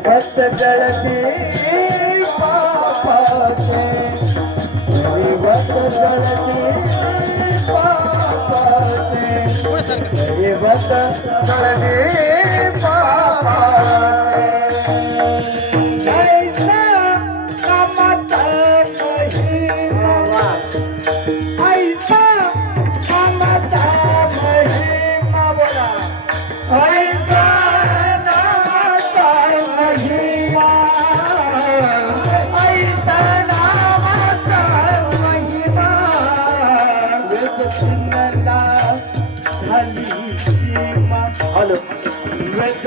बस जळती पापाचे बस जळती पापाचे बस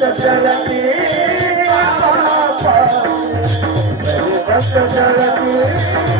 జలకి పాప జలకి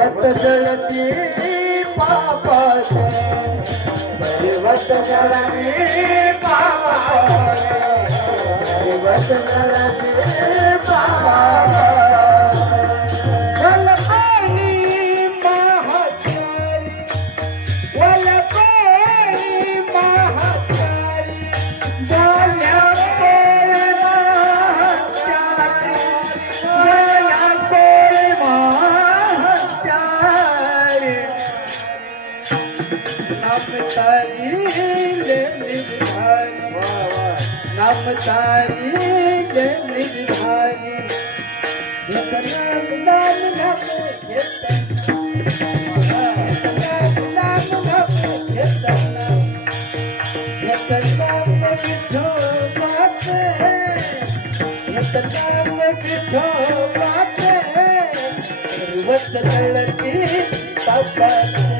पर्वत जलती पापास पर्वत जलती पापास पर्वत तारी निर्धारी नाम तारी निर्धारी नाम नाम नाम What's the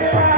Yeah.